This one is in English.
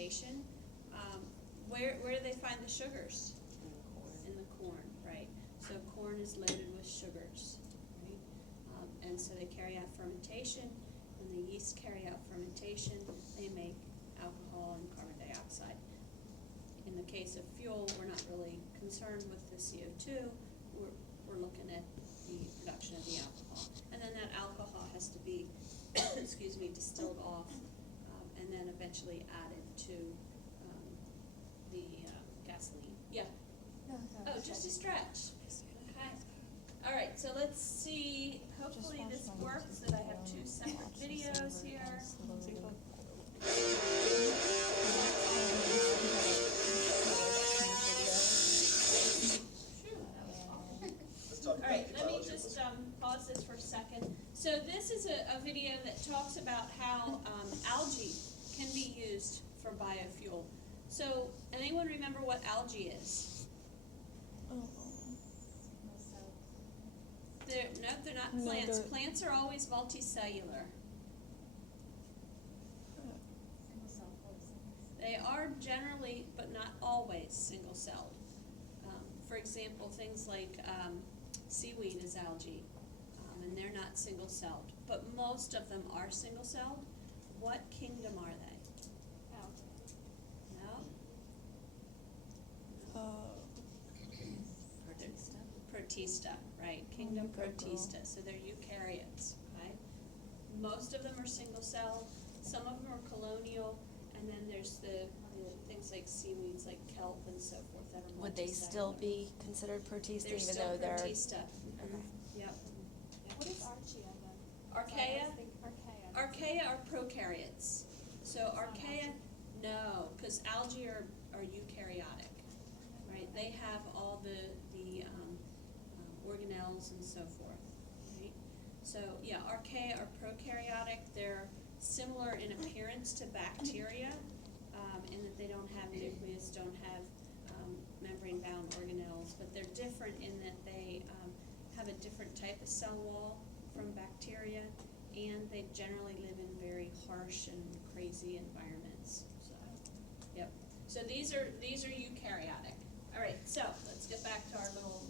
fermentation. Where do they find the sugars? In the corn, right? So corn is loaded with sugars, right? And so they carry out fermentation. When the yeast carry out fermentation, they make alcohol and carbon dioxide. In the case of fuel, we're not really concerned with the CO2. We're looking at the production of the alcohol. And then that alcohol has to be, excuse me, distilled off and then eventually added to the gasoline. Yeah. Oh, just a stretch. Okay. All right, so let's see. Hopefully this works, that I have two separate videos here. All right, let me just pause this for a second. So this is a video that talks about how algae can be used for biofuel. So anyone remember what algae is? They're not plants. Plants are always multicellular. They are generally, but not always, single-celled. For example, things like seaweed is algae, and they're not single-celled, but most of them are single-celled. What kingdom are they? No? Protista, right? Kingdom Protista. So they're eukaryotes, okay? Most of them are single-celled. Some of them are colonial, and then there's the things like seaweeds, like kelp and so forth that are multicellular. Would they still be considered protista, They're even still though they're protista. Okay. Yep. What is archaea then? Archaea? Archaea. Archaea are prokaryotes. So archaea, no, because algae are eukaryotic, right? They have all the organelles and so forth, right? So yeah, archaea are prokaryotic. They're similar in appearance to bacteria, in that they don't have nucleus, don't have membrane-bound organelles, but they're different in that they have a different type of cell wall from bacteria, and they generally live in very harsh and crazy environments. So, yep. So these are eukaryotic. All right. So let's get back to our little